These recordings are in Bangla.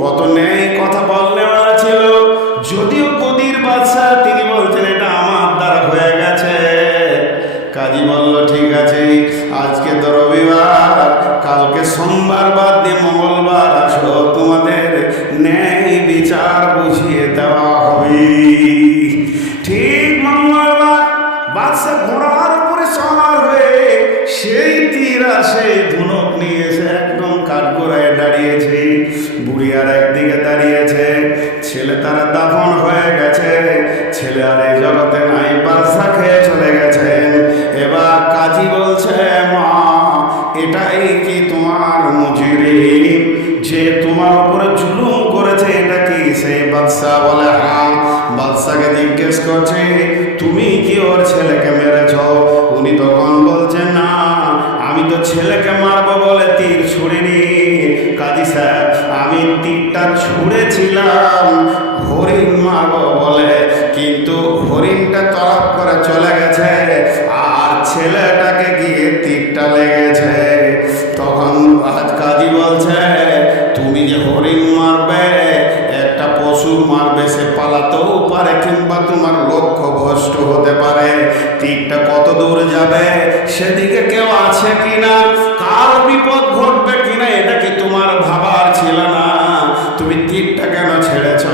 কত ন্যায় কথা বললে ছিল। যদিও গদির বাদশা, তিনি বলছেন এটা আমার দ্বারা হয়ে গেছে। কাজী বলল ঠিক আছে, আজকে তো রবিবার, কালকে সোমবার বাদ দিয়ে মঙ্গলবার আসো, তোমাদের ন্যায় বিচার বুঝিয়ে দেওয়া হবে। ঠিক মঙ্গলবার বাদশা ঘোড়ার উপরে সওয়ার হয়ে সেই তীরা সেই ধনুক নিয়ে এসে একদম কাঠগোড়ায় দাঁড়িয়েছে। বুড়ি আর একদিকে দাঁড়িয়েছে। ছেলে তারা দাফন হয়ে গেছে, ছেলে আর এই জগতে নাই, বাদশা খেয়ে চলে গেছেন। এবার কাজী বলছে মা, এটাই কি তোমার মুজরিম যে তোমার উপরে জুলুম করেছে, এটা কি সেই বাদশা? বলে হ্যাঁ। বাদশাকে জিজ্ঞেস করছে তুমি কি ওর ছেলেকে মেরেছ? উনি তখন বলছেন না, আমি তো ছেলেকে মারবো বলে তীর ছুড়িনি কাজী সাহেব, আমি তীরটা ছুঁড়েছিলাম হরিণ মারবো বলে, কিন্তু হরিণটা তরফ করে চলে গেছে আর ছেলেটাকে গিয়ে তীরটা লেগেছে। তখন কাজী বলছে তুমি যে হরিণ মারবে, একটা পশু মারবে, সে পালাতেও পারে কিংবা তোমার লক্ষ্য ভ্রষ্ট হতে পারে। তীরটা কত দূর যাবে, সেদিকে কেউ আছে কিনা, কার বিপদ ঘটবে কিনা, এটা কি তোমার ভাবার ছিল না? তুমি তীরটা কেন ছেড়েছ?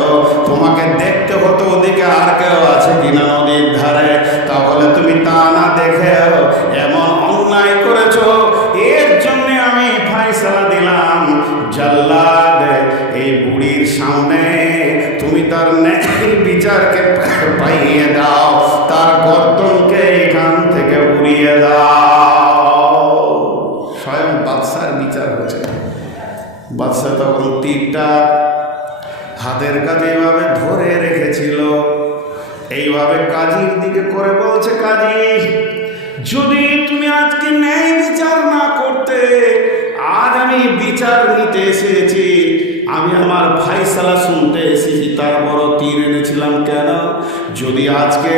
তোমাকে দেখতে হতো ওদিকে আর কেউ আছে কিনা নদীর ধারে, তাহলে তুমি তা না দেখে এমন অন্যায় করেছ। এর জন্য আমি ফায়সালা দিলাম, জাল্লাদ এই বুড়ির সামনে তুমি তার ন্যায় বিচারকে পাইয়ে দাও, তার গর্দনকে এখান থেকে উড়িয়ে দাও। স্বয়ং বাদশার বিচার হচ্ছে। বাদশা তখন তীরটা হাতের কাছে এইভাবে ধরে রেখেছিল, এইভাবে কাজীর দিকে করে বলছে কাজী, যদি তুমি আজকে ন্যায় বিচার না করতে, আজ আমি বিচার নিতে এসেছি, আমি আমার ফায়সালা শুনতে এসেছি, তারপর তীর এনেছিলাম কেন? যদি আজকে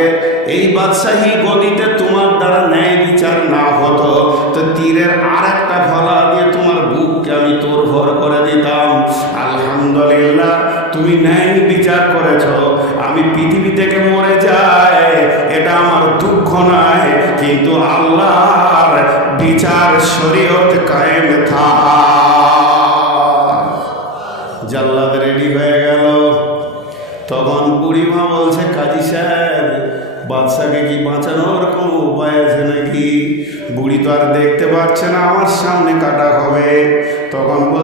এই বাদশাহী গদিতে তোমার দ্বারা ন্যায় বিচার না হতো, তো তীরের আর একটা ফলা দিয়ে তোমার বুককে আমি তোড়ফোড় করে দিতাম। আলহামদুলিল্লাহ, তুমি ন্যায় বিচার করেছ। আমি পৃথিবী থেকে মরে যাই, এটা আমার দুঃখ নয়, কিন্তু আল্লাহর বিচার শরীয়ত কায়েম থাক। জাল্লাদ রেডি হয়ে গেল। তখন বুড়িমা বলছে কাজী সাহেব, বাদশাকে কি বাঁচানোর কোনো উপায় আছে নাকি? বুড়ি তো আর দেখতে পাচ্ছে না আমার সামনে কাটা হবে। তখন